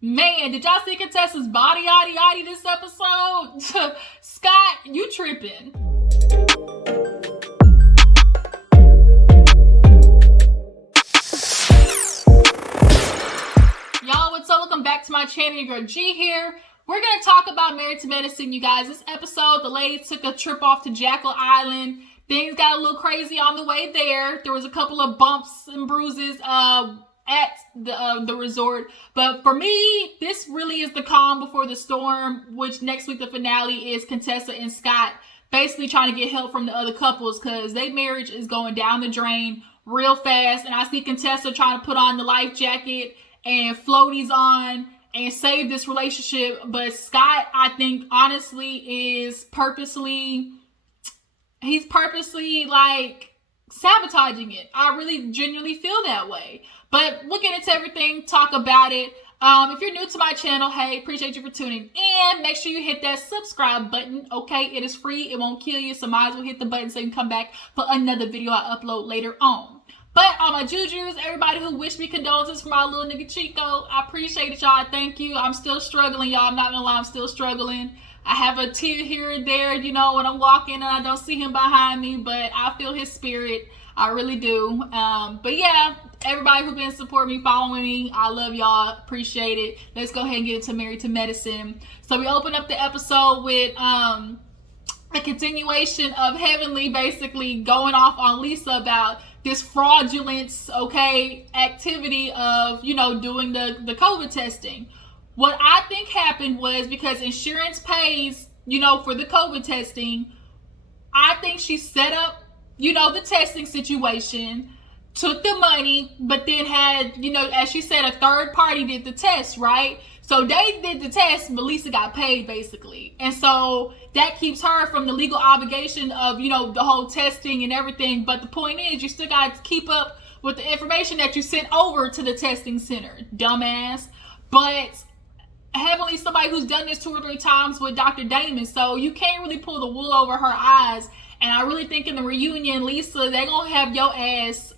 Man, did y'all see Contessa's body yaddy yaddy this episode? Scott, you tripping. Y'all, what's up? Welcome back to my channel. Your girl G here. We're going to talk about Married to Medicine, you guys. This episode, the ladies took a trip off to Jekyll Island. Things got a little crazy on the way there. There was a couple of bumps and bruises at the resort. But for me, this really is the calm before the storm, which next week the finale is Contessa and Scott basically trying to get help from the other couples because their marriage is going down the drain real fast. And I see Contessa trying to put on the life jacket and floaties on and save this relationship. But Scott, I think, honestly, is purposely like sabotaging it. I really genuinely feel that way. But we'll get into everything, talk about it. If you're new to my channel, hey, appreciate you for tuning in. Make sure you hit that subscribe button, okay? It is free. It won't kill you, so might as well hit the button so you can come back for another video I upload later on. But all my jujus, everybody who wished me condolences for my little nigga Chico, I appreciate it, y'all. Thank you. I'm still struggling, y'all. I'm not gonna lie, I'm still struggling. I have a tear here and there, you know, when I'm walking and I don't see him behind me, but I feel his spirit. I really do. But yeah, everybody who's been supporting me, following me, I love y'all. Appreciate it. Let's go ahead and get into Married to Medicine. So we open up the episode with a continuation of Heavenly basically going off on Lisa about this fraudulent, activity of, you know, doing the COVID testing. What I think happened was because insurance pays, you know, for the COVID testing, I think she set up, you know, the testing situation, took the money, but then had, you know, as she said, a third party did the test, right? So they did the test, but Lisa got paid basically. And so that keeps her from the legal obligation of, you know, the whole testing and everything. But the point is, you still got to keep up with the information that you sent over to the testing center, dumbass. But Heavenly, somebody who's done this 2 or 3 times with Dr. Damon, so you can't really pull the wool over her eyes. And I really think in the reunion, Lisa, they're gonna have your ass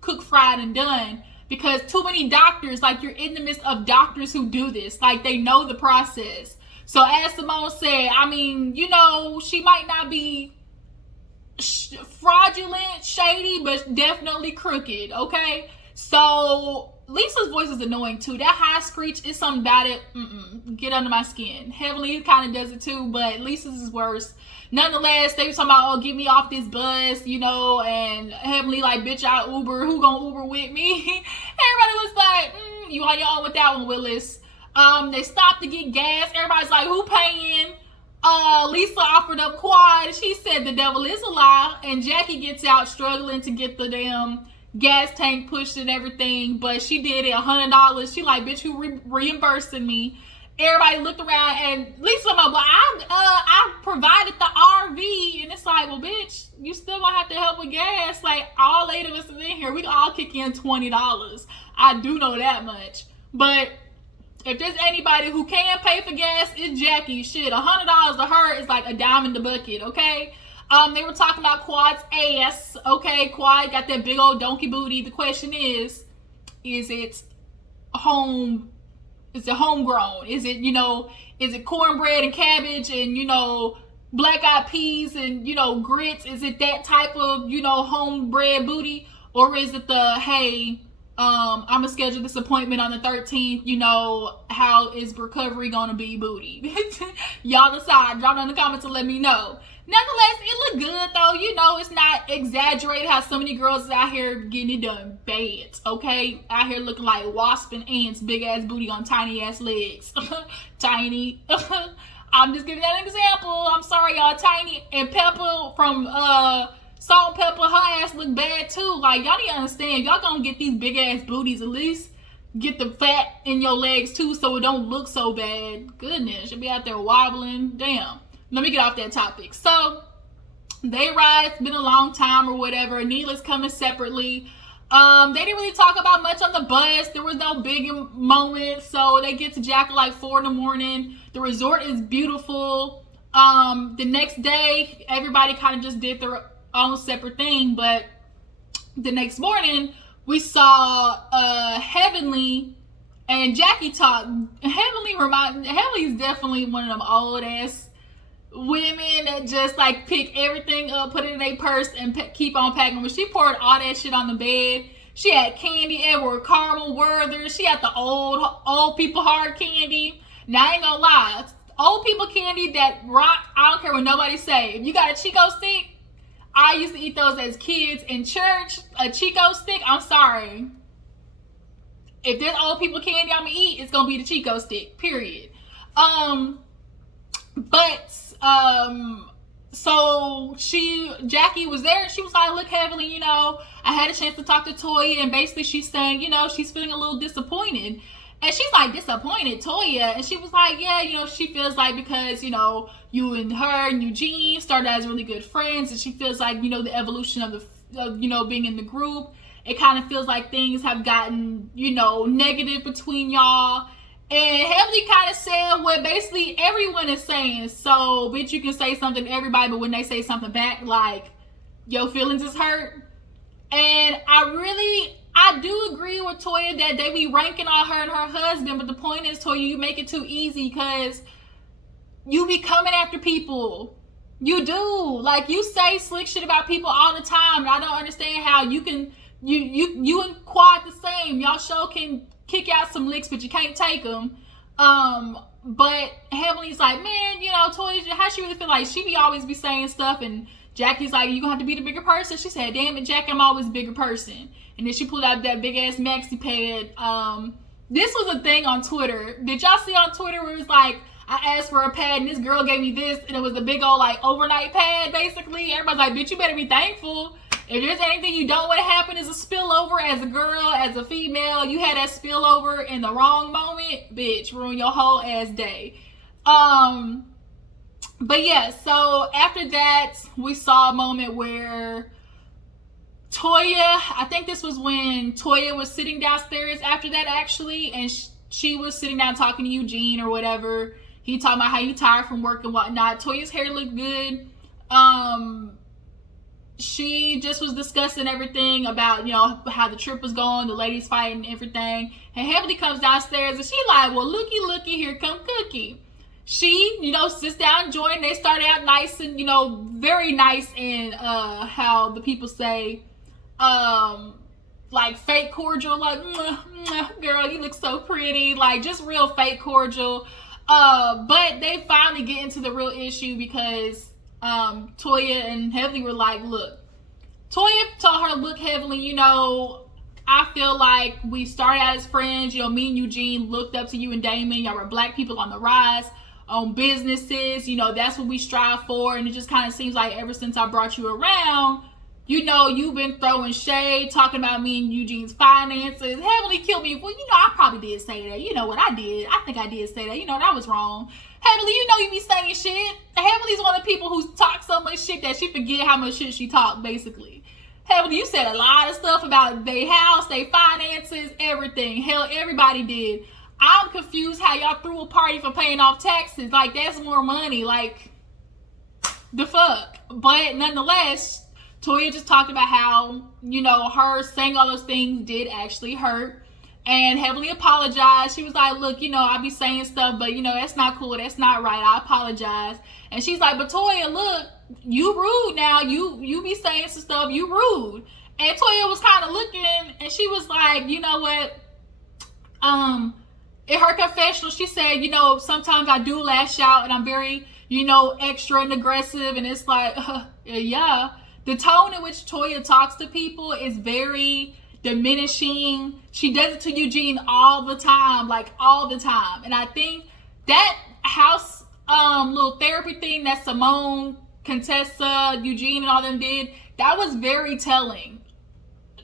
cooked, fried, and done, because too many doctors, like, you're in the midst of doctors who do this, like, they know the process. So as Simone said, I mean, you know, she might not be fraudulent, shady, but definitely crooked, okay? So Lisa's voice is annoying too. That high screech is something about it. Get under my skin. Heavenly kind of does it too, but Lisa's is worse. Nonetheless, they were talking about, oh, get me off this bus, you know, and Heavenly like, bitch, I Uber. Who gonna Uber with me? Everybody was like, you on your own with that one, Willis. They stopped to get gas. Everybody's like, who paying? Lisa offered up quad. She said the devil is a lie, and Jackie gets out struggling to get the damn gas tank pushed and everything, but she did it, $100. She like, bitch, who reimbursing me? Everybody looked around, and Lisa, I provided the RV, and it's like, well, bitch, you still gonna have to help with gas. Like, all 8 of us is in here, we all kick in $20. I do know that much. But if there's anybody who can pay for gas, it's Jackie. Shit, $100 to her is like a dime in the bucket, okay? They were talking about Quad's ass. Okay, Quad got that big old donkey booty. The question is it homegrown? Is it, you know, is it cornbread and cabbage and, you know, black eyed peas and, you know, grits? Is it that type of, you know, homebred booty? Or is it the, hey, I'm gonna schedule this appointment on the 13th, you know, how is recovery gonna be booty? Y'all decide. Drop down in the comments and let me know. Nonetheless, it looked good though. You know, it's not exaggerated how so many girls is out here getting it done bad, okay? Out here looking like wasp and ants, big ass booty on tiny ass legs. Tiny. I'm just giving that an example. I'm sorry, y'all. Tiny and Pepper from Salt and Pepper, her ass look bad too. Like, y'all need to understand, y'all gonna get these big ass booties, at least get the fat in your legs too so it don't look so bad. Goodness, you'll be out there wobbling. Damn. Let me get off that topic. So they ride, it's been a long time or whatever. Anila's coming separately. They didn't really talk about much on the bus. There was no big moment. So they get to Jekyll like 4 in the morning. The resort is beautiful. The next day, everybody kind of just did their own separate thing, but the next morning we saw Heavenly And Jackie talked. Heavenly is definitely one of them old ass women that just like pick everything up, put it in their purse, and keep on packing. When she poured all that shit on the bed, she had candy everywhere, caramel Werther. She had the old people hard candy. Now I ain't gonna lie, old people candy that rock. I don't care what nobody say. If you got a Chico stick, I used to eat those as kids in church. A Chico stick, I'm sorry. If there's old people candy I'm gonna eat, it's gonna be the Chico stick. Period. So Jackie was there and she was like, look, Heavenly, you know, I had a chance to talk to Toya, and basically she's saying, you know, she's feeling a little disappointed. And she's like, disappointed, Toya? And she was like, yeah, you know, she feels like because, you know, you and her and Eugene started as really good friends, and she feels like, you know, the evolution of you know, being in the group, it kind of feels like things have gotten, you know, negative between y'all. And Heavenly kind of said what basically everyone is saying. So, bitch, you can say something to everybody, but when they say something back, like, your feelings is hurt. And I do agree with Toya that they be ranking on her and her husband, but the point is, Toya, you make it too easy because you be coming after people. You do. Like, you say slick shit about people all the time, and I don't understand how you can, you and Quad the same. Y'all show can kick out some licks, but you can't take them. But Heavenly's like, man, you know, Toya, how she really feel? Like, she be always be saying stuff, and Jackie's like, you gonna have to be the bigger person. She said, damn it, Jackie, I'm always a bigger person. And then she pulled out that big ass maxi pad. This was a thing on Twitter. Did y'all see on Twitter where it was like, I asked for a pad and this girl gave me this, and it was a big old like overnight pad basically. Everybody's like, bitch, you better be thankful. If there's anything you don't want to happen is a spillover as a girl, as a female, you had that spillover in the wrong moment, bitch, ruin your whole ass day. But yeah, so after that, we saw a moment where Toya, I think this was when Toya was sitting downstairs after that actually, and she was sitting down talking to Eugene or whatever. He talking about how you tired from work and whatnot. Toya's hair looked good. She just was discussing everything about, you know, how the trip was going, the ladies fighting, everything. And Heavenly comes downstairs and she like, well, looky, here come Cookie. She, you know, sits down and joins. They started out nice and, you know, very nice and how the people say, like fake cordial, like, girl, you look so pretty, like just real fake cordial. But they finally get into the real issue because Toya and Heavenly were like, look, Toya told her, look, Heavenly, you know, I feel like we started out as friends. You know, me and Eugene looked up to you and Damon. Y'all were black people on the rise, on businesses. You know, that's what we strive for. And it just kind of seems like ever since I brought you around, you know, you've been throwing shade, talking about me and Eugene's finances. Heavenly killed me. Well, you know, I probably did say that. You know what I did. I think I did say that. You know, that was wrong. Heavenly, you know you be saying shit. Heavenly's one of the people who talk so much shit that she forget how much shit she talked, basically. Heavenly, you said a lot of stuff about their house, their finances, everything. Hell, everybody did. I'm confused how y'all threw a party for paying off taxes. Like, that's more money. Like, the fuck. But nonetheless, Toya just talked about how, you know, her saying all those things did actually hurt. And Heavenly apologized. She was like, look, you know, I be saying stuff, but, you know, that's not cool. That's not right. I apologize. And she's like, but Toya, look, you rude now. You be saying some stuff. You rude. And Toya was kind of looking, and she was like, you know what? In her confessional, she said, you know, sometimes I do lash out, and I'm very, you know, extra and aggressive. And it's like, yeah. The tone in which Toya talks to people is very diminishing. She does it to Eugene all the time, like all the time. And I think that house little therapy thing that Simone, Contessa, Eugene, and all them did, that was very telling.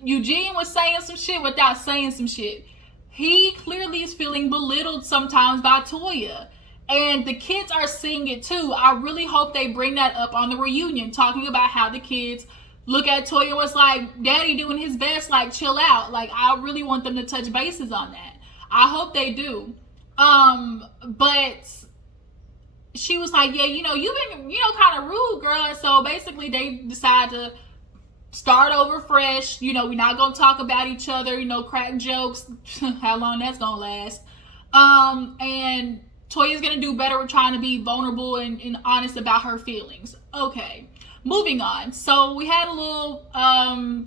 Eugene was saying some shit without saying some shit. He clearly is feeling belittled sometimes by Toya. And the kids are seeing it too. I really hope they bring that up on the reunion, talking about how the kids look at Toya and was like, Daddy doing his best, like, chill out. Like, I really want them to touch bases on that. I hope they do. But she was like, yeah, you know, you've been, you know, kind of rude, girl. And so basically they decide to start over fresh. You know, we're not gonna talk about each other, you know, crack jokes. How long that's gonna last. And Toya's gonna do better with trying to be vulnerable and honest about her feelings. Okay, moving on. So we had a little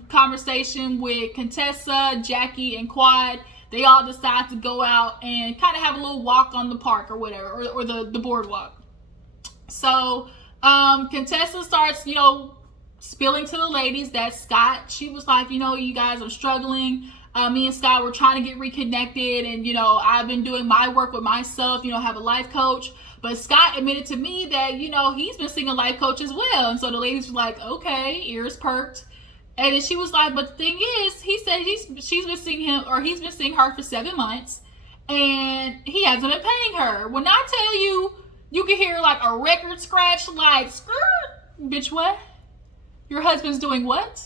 conversation with Contessa, Jackie, and Quad. They all decide to go out and kind of have a little walk on the park or whatever, or the boardwalk. So Contessa starts, you know, spilling to the ladies that Scott, she was like, you know, you guys are struggling. Me and Scott were trying to get reconnected, and, you know, I've been doing my work with myself, you know, have a life coach. But Scott admitted to me that, you know, he's been seeing a life coach as well. And so the ladies were like, okay, ears perked. And then she was like, but the thing is, he said she's been seeing him, or he's been seeing her for 7 months, and he hasn't been paying her. When I tell you, you can hear like a record scratch, like, skirt, bitch, what? Your husband's doing what?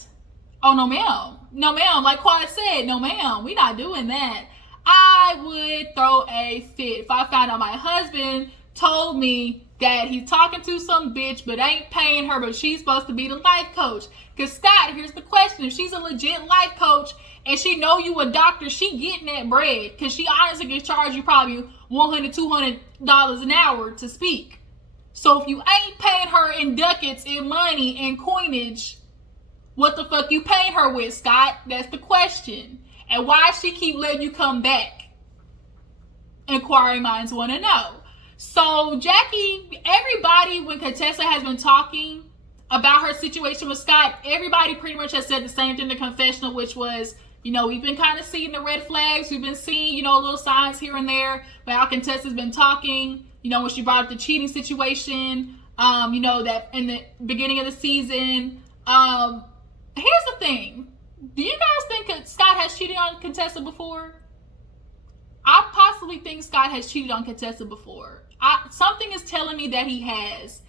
Oh, no, ma'am. No, ma'am. Like Quad said, no, ma'am. We not doing that. I would throw a fit if I found out my husband told me that he's talking to some bitch but ain't paying her, but she's supposed to be the life coach. Because Scott, here's the question. If she's a legit life coach and she know you a doctor, she getting that bread. Because she honestly can charge you probably $100, $200 an hour to speak. So if you ain't paying her in ducats, in money, in coinage, what the fuck you paying her with, Scott? That's the question. And why she keep letting you come back? Inquiring minds want to know. So Jackie, everybody, when Contessa has been talking about her situation with Scott, everybody pretty much has said the same thing in the confessional, which was, you know, we've been kind of seeing the red flags. We've been seeing, you know, little signs here and there. But how Contessa's been talking, you know, when she brought up the cheating situation, you know, that in the beginning of the season. Here's the thing. Do you guys think Scott has cheated on Contessa before? I possibly think Scott has cheated on Contessa before. Something is telling me that he has.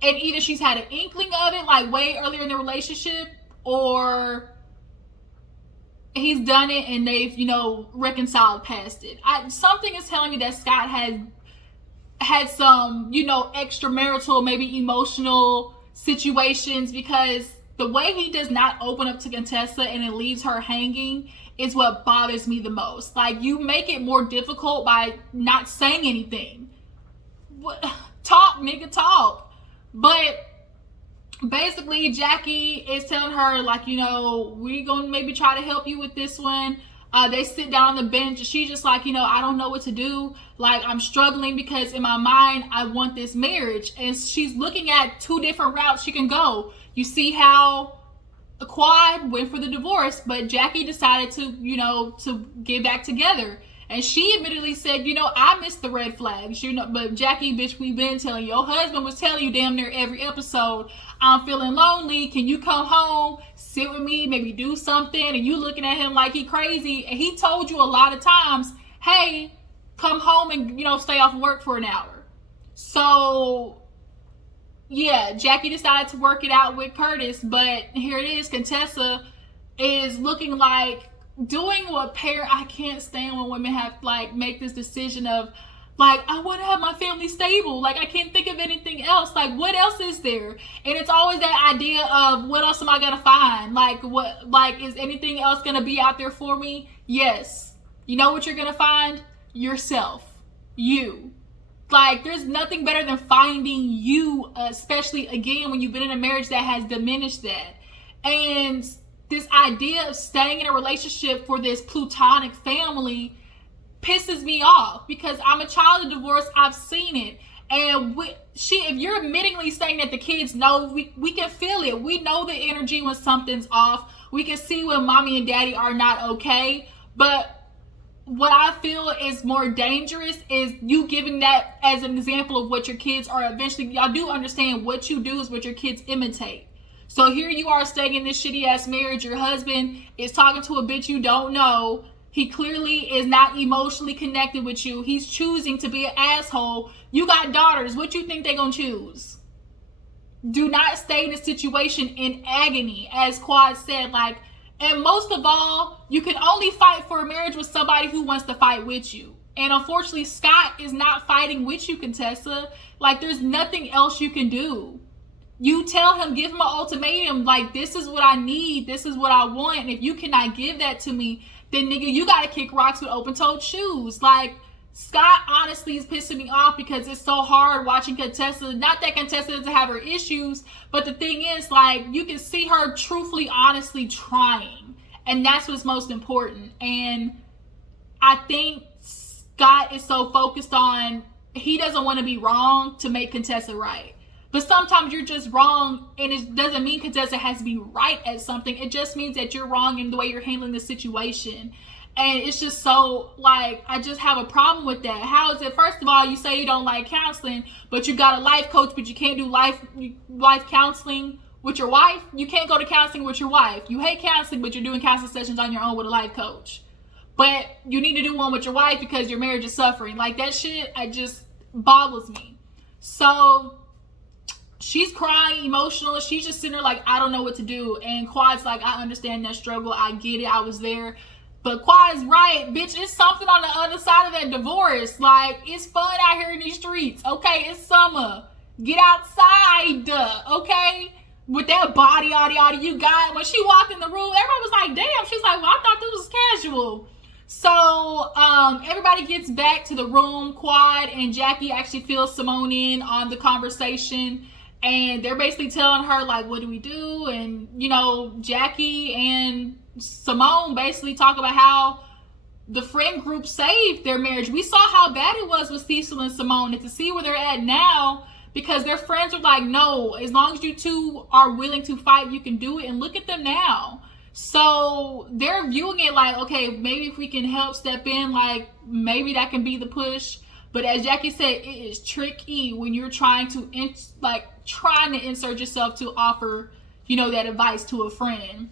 And either she's had an inkling of it, like way earlier in the relationship, or he's done it and they've, you know, reconciled past it. Something is telling me that Scott has had some, you know, extramarital, maybe emotional situations, because the way he does not open up to Contessa and it leaves her hanging is what bothers me the most. Like, you make it more difficult by not saying anything. Talk, nigga, talk. But basically, Jackie is telling her, like, you know, we're going to maybe try to help you with this one. They sit down on the bench. She's just like, you know, I don't know what to do. Like, I'm struggling because in my mind, I want this marriage. And she's looking at two different routes she can go. You see how Quad went for the divorce, but Jackie decided to, you know, to get back together. And she admittedly said, you know, I missed the red flags, you know, but Jackie, bitch, we've been telling you. Your husband was telling you damn near every episode, I'm feeling lonely. Can you come home, sit with me, maybe do something? And you looking at him like he crazy. And he told you a lot of times, hey, come home and, you know, stay off work for an hour. So yeah, Jackie decided to work it out with Curtis, but here it is. Contessa is looking like doing what I can't stand when women have like make this decision of like, I want to have my family stable. Like, I can't think of anything else. Like, what else is there? And it's always that idea of what else am I gonna find? Like, what? Like, is anything else gonna be out there for me? Yes. You know what you're gonna find? Yourself. You. Like, there's nothing better than finding you, especially, again, when you've been in a marriage that has diminished that. And this idea of staying in a relationship for this platonic family pisses me off, because I'm a child of divorce. I've seen it. And if you're admittingly saying that the kids know, we can feel it. We know the energy when something's off. We can see when mommy and daddy are not okay. But what I feel is more dangerous is you giving that as an example of what your kids are eventually. Y'all do understand what you do is what your kids imitate. So here you are staying in this shitty ass marriage. Your husband is talking to a bitch you don't know. He clearly is not emotionally connected with you. He's choosing to be an asshole. You got daughters. What you think they're gonna choose? Do not stay in a situation in agony, as Quad said. Like, and most of all, you can only fight for a marriage with somebody who wants to fight with you. And unfortunately, Scott is not fighting with you, Contessa. Like, there's nothing else you can do. you tell him, give him an ultimatum, like, this is what I need, this is what I want, and if you cannot give that to me, then nigga, you gotta kick rocks with open-toed shoes. Like, Scott honestly is pissing me off because it's so hard watching Contessa. Not that Contessa doesn't have her issues, but the thing is, like, you can see her truthfully, honestly trying, and that's what's most important. And I think Scott is so focused on, he doesn't want to be wrong to make Contessa right. But sometimes you're just wrong, and it doesn't mean Contessa has to be right at something. It just means that you're wrong in the way you're handling the situation. And it's just so, like, I just have a problem with that. How is it, first of all, you say you don't like counseling, but you got a life coach, but you can't do life counseling with your wife? You can't go to counseling with your wife. You hate counseling, but you're doing counseling sessions on your own with a life coach. But you need to do one with your wife because your marriage is suffering. Like, that shit, it just boggles me. So she's crying, emotional. She's just sitting there like, I don't know what to do. And Quad's like, I understand that struggle. I get it. I was there. But Quad's right, bitch. It's something on the other side of that divorce. Like, it's fun out here in these streets. Okay, it's summer. Get outside. Okay, with that body you got. When she walked in the room, everybody was like, damn. She's like, well, I thought this was casual. So everybody gets back to the room. Quad and Jackie actually fill Simone in on the conversation, and they're basically telling her, like, what do we do? And, you know, Jackie and Simone basically talk about how the friend group saved their marriage. We saw how bad it was with Cecil and Simone, and to see where they're at now, because their friends were like, no, as long as you two are willing to fight, you can do it. And look at them now. So they're viewing it like, okay, maybe if we can help step in, like, maybe that can be the push. But as Jackie said, it is tricky when you're trying to insert yourself to offer, you know, that advice to a friend.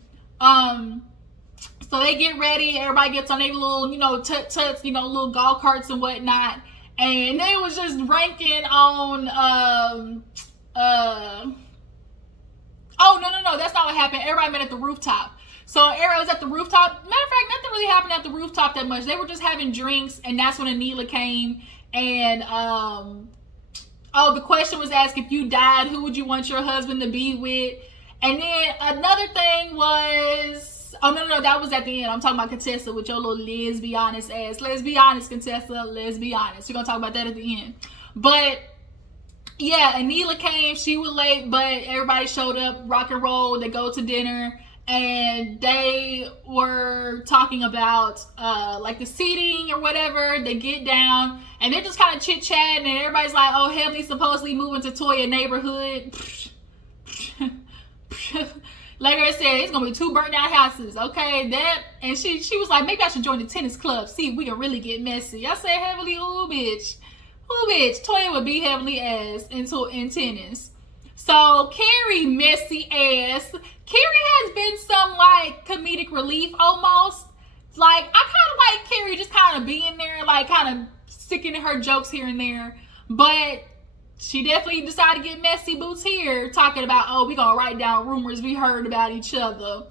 So they get ready. Everybody gets on their little, you know, tuts, you know, little golf carts and whatnot. And they was just ranking on, oh, no, that's not what happened. Everybody met at the rooftop. So everybody was at the rooftop. Matter of fact, nothing really happened at the rooftop that much. They were just having drinks, and that's when Anila came. And, the question was asked, if you died, who would you want your husband to be with? And then another thing was, no, that was at the end. I'm talking about Contessa with your little lesbianist ass. Let's be honest, Contessa, let's be honest. We're going to talk about that at the end. But yeah, Anila came. She was late, but everybody showed up, rock and roll. They go to dinner, and they were talking about like the seating or whatever. They get down, and they're just kind of chit-chatting, and everybody's like, oh, Heavenly's supposedly moving to Toya neighborhood. Like I said, it's gonna be 2 burnt down houses. Okay, that, and she was like, maybe I should join the tennis club. See if we can really get messy. I said, Heavenly, ooh bitch, Toya would be Heavenly ass in tennis. So Carrie, messy ass. Carrie has been some like comedic relief almost. Like, I kind of like Carrie just kind of being there, like kind of sticking in her jokes here and there. But she definitely decided to get messy boots here, talking about, oh, we gonna write down rumors we heard about each other.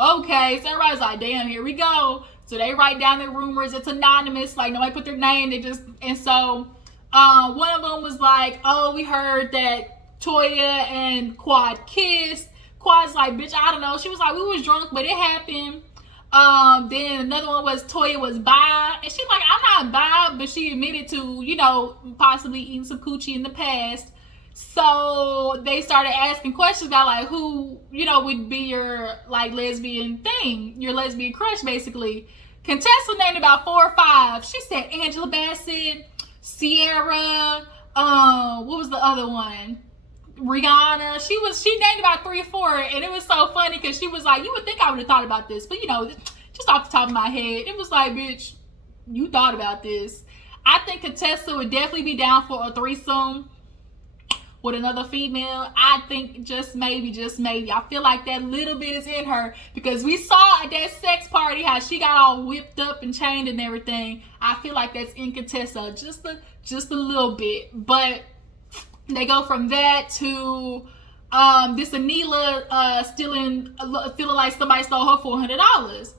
Okay, so everybody's like, damn, here we go. So they write down their rumors. It's anonymous, like nobody put their name. They just, and so one of them was like, oh, we heard that Toya and Quad kissed. Quad's like, bitch, I don't know. She was like, we was drunk, but it happened. Then another one was Toya was bi, and she's like, I'm not bi, but she admitted to, you know, possibly eating some coochie in the past. So they started asking questions about like who, you know, would be your like lesbian thing, your lesbian crush, basically. Contessa named about 4 or 5. She said Angela Bassett, Sierra, what was the other one? Rihanna. She named about 3 or 4, and it was so funny because she was like, you would think I would have thought about this, but you know, just off the top of my head, it was like, bitch, you thought about this. I think Contessa would definitely be down for a threesome with another female. I think just maybe. I feel like that little bit is in her, because we saw at that sex party how she got all whipped up and chained and everything. I feel like that's in Contessa just a little bit. But they go from that to this Anila feeling like somebody stole her $400.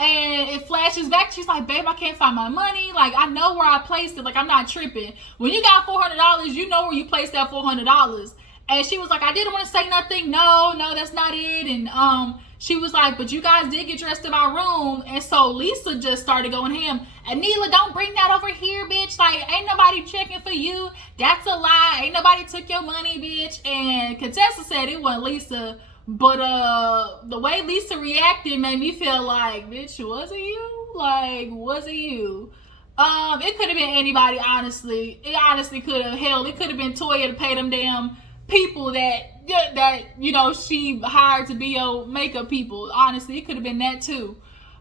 And it flashes back. She's like, babe, I can't find my money. Like, I know where I placed it. Like, I'm not tripping. When you got $400, you know where you placed that $400. And she was like, I didn't want to say nothing. No, that's not it. And she was like, but you guys did get dressed in my room. And so Lisa just started going ham. Anila, don't bring that over here, bitch. Like, ain't nobody checking for you. That's a lie. Ain't nobody took your money, bitch. And Contessa said it wasn't Lisa. But the way Lisa reacted made me feel like, bitch, was it you? Like, was it you? It could have been anybody, honestly. It honestly could have. Hell, it could have been Toya to pay them damn people that you know she hired to be your makeup people. Honestly, it could have been that too.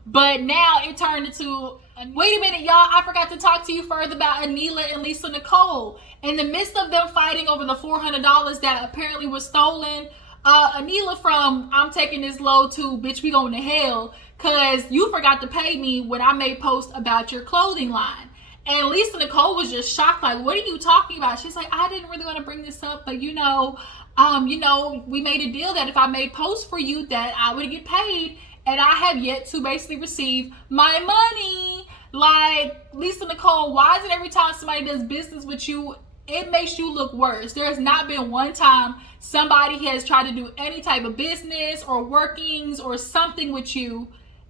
But now it turned into, wait a minute, y'all, I forgot to talk to you further about Anila and Lisa Nicole. In the midst of them fighting over the $400 that apparently was stolen, Anila from I'm taking this low to bitch we going to hell because you forgot to pay me when I made posts about your clothing line. And Lisa Nicole was just shocked, like, what are you talking about? She's like, I didn't really want to bring this up, but you know, we made a deal that if I made posts for you that I would get paid, and I have yet to basically receive my money. Like, Lisa Nicole, why is it every time somebody does business with you, it makes you look worse? There has not been one time somebody has tried to do any type of business or workings or something with you,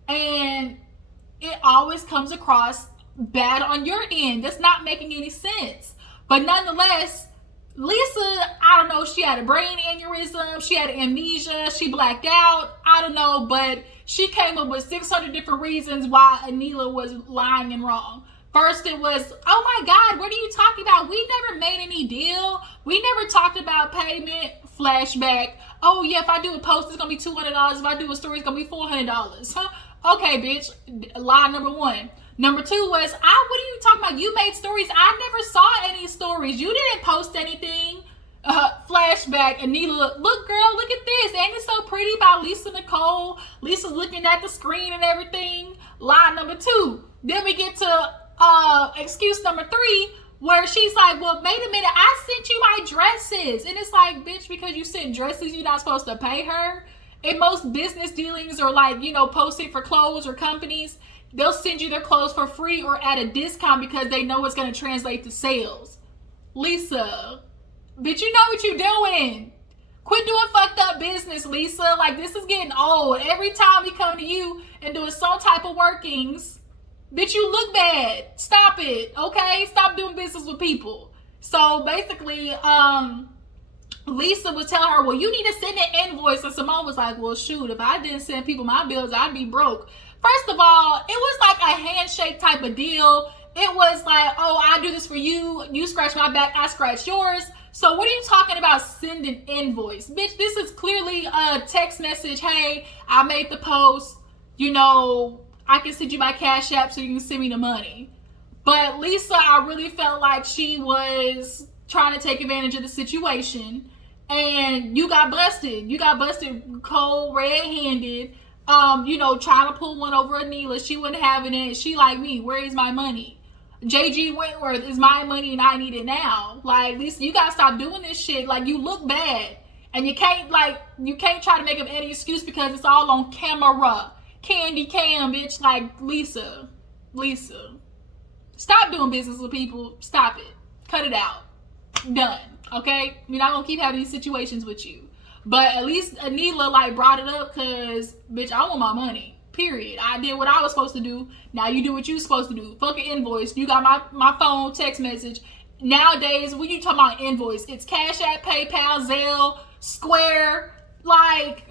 and it always comes across bad on your end. That's not making any sense. But nonetheless, Lisa, I don't know, she had a brain aneurysm, she had amnesia, she blacked out, I don't know, but she came up with 600 different reasons why Anila was lying and wrong. First it was, oh my God, what are you talking about? We never made any deal. We never talked about payment. Flashback. Oh yeah, if I do a post, it's gonna be $200. If I do a story, it's gonna be $400. Okay, bitch. Lie number one. Number two was, what are you talking about? You made stories. I never saw any stories. You didn't post anything. Flashback. Anila, look girl, look at this. Ain't it so pretty about Lisa Nicole? Lisa's looking at the screen and everything. Lie number two. Then we get to excuse number three, where she's like, well, wait a minute, I sent you my dresses. And it's like, bitch, because you sent dresses, you're not supposed to pay her. In most business dealings or like, you know, posting for clothes or companies, they'll send you their clothes for free or at a discount because they know it's going to translate to sales. Lisa, bitch, you know what you're doing. Quit doing fucked up business, Lisa. Like, this is getting old. Every time we come to you and doing some type of workings, bitch, you look bad. Stop it, okay? Stop doing business with people. So basically, Lisa was telling her, well, you need to send an invoice. And Simone was like, well, shoot, if I didn't send people my bills, I'd be broke. First of all, it was like a handshake type of deal. It was like, oh, I do this for you. You scratch my back, I scratch yours. So what are you talking about send an invoice? Bitch, this is clearly a text message. Hey, I made the post. You know, I can send you my Cash App so you can send me the money. But Lisa, I really felt like she was trying to take advantage of the situation. And you got busted. You got busted cold, red-handed. You know, trying to pull one over Anila. She wasn't having it. She like me. Where is my money? JG Wentworth is my money and I need it now. Like, Lisa, you gotta stop doing this shit. Like, you look bad. And you can't try to make up any excuse because it's all on camera. Candy cam, bitch. Like, Lisa. Stop doing business with people. Stop it. Cut it out. Done. Okay? We're not gonna keep having these situations with you. But at least Anila, like, brought it up because, bitch, I want my money. Period. I did what I was supposed to do. Now you do what you're supposed to do. Fuck an invoice. You got my phone, text message. Nowadays, when you talk about invoice, it's Cash App, PayPal, Zelle, Square, like,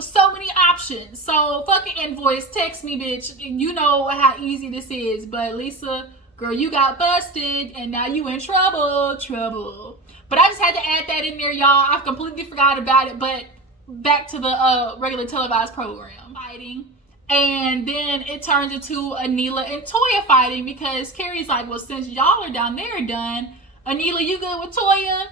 so many options. So fuck an invoice. Text me, bitch. You know how easy this is. But Lisa, girl, you got busted and now you in trouble. But I just had to add that in there, y'all. I completely forgot about it. But back to the regular televised program. Fighting. And then it turns into Anila and Toya fighting because Carrie's like, well, since y'all are down there done, Anila, you good with Toya?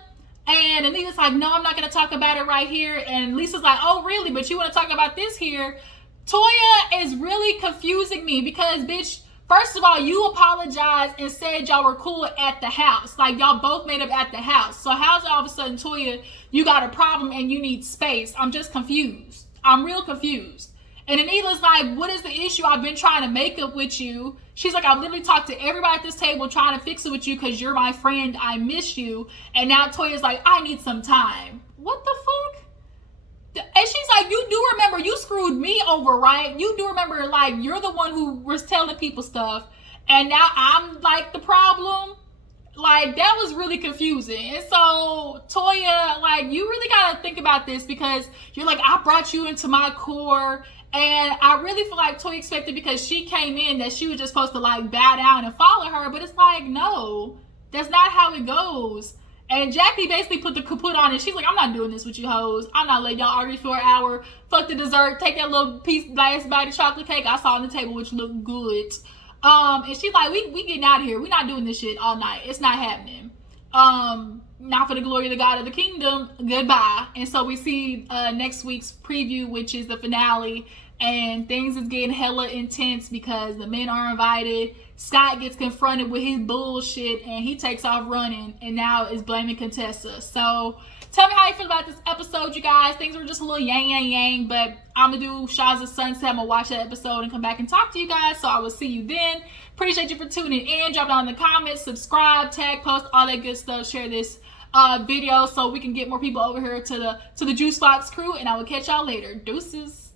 And Anila's like, no, I'm not going to talk about it right here. And Lisa's like, oh, really? But you want to talk about this here? Toya is really confusing me because, bitch, first of all, you apologized and said y'all were cool at the house. Like, y'all both made up at the house. So how's all of a sudden, Toya, you got a problem and you need space? I'm just confused. I'm real confused. And Anila's like, what is the issue? I've been trying to make up with you. She's like, I've literally talked to everybody at this table trying to fix it with you because you're my friend. I miss you. And now Toya's like, I need some time. What the fuck? And she's like, you do remember you screwed me over, right? You do remember, like, you're the one who was telling people stuff. And now I'm, like, the problem? Like, that was really confusing. And so, Toya, like, you really got to think about this because you're like, I brought you into my core. And I really feel like Toya expected because she came in that she was just supposed to, like, bow down and follow her. But it's like, no, that's not how it goes. And Jackie basically put the kaput on it. She's like, I'm not doing this with you hoes. I'm not letting y'all argue for an hour. Fuck the dessert. Take that little piece, last bite of chocolate cake I saw on the table, which looked good. And she's like, we getting out of here. We're not doing this shit all night. It's not happening. Not for the glory of the God of the kingdom. Goodbye. And so we see next week's preview, which is the finale. And things is getting hella intense because the men are invited. Scott gets confronted with his bullshit and he takes off running and now is blaming Contessa. So tell me how you feel about this episode, you guys. Things were just a little yang, but I'm going to do Shaw's Sunset. I'm going to watch that episode and come back and talk to you guys. So I will see you then. Appreciate you for tuning in. Drop down in the comments, subscribe, tag, post, all that good stuff. Share this video so we can get more people over here to the Juice Box crew. And I will catch y'all later. Deuces.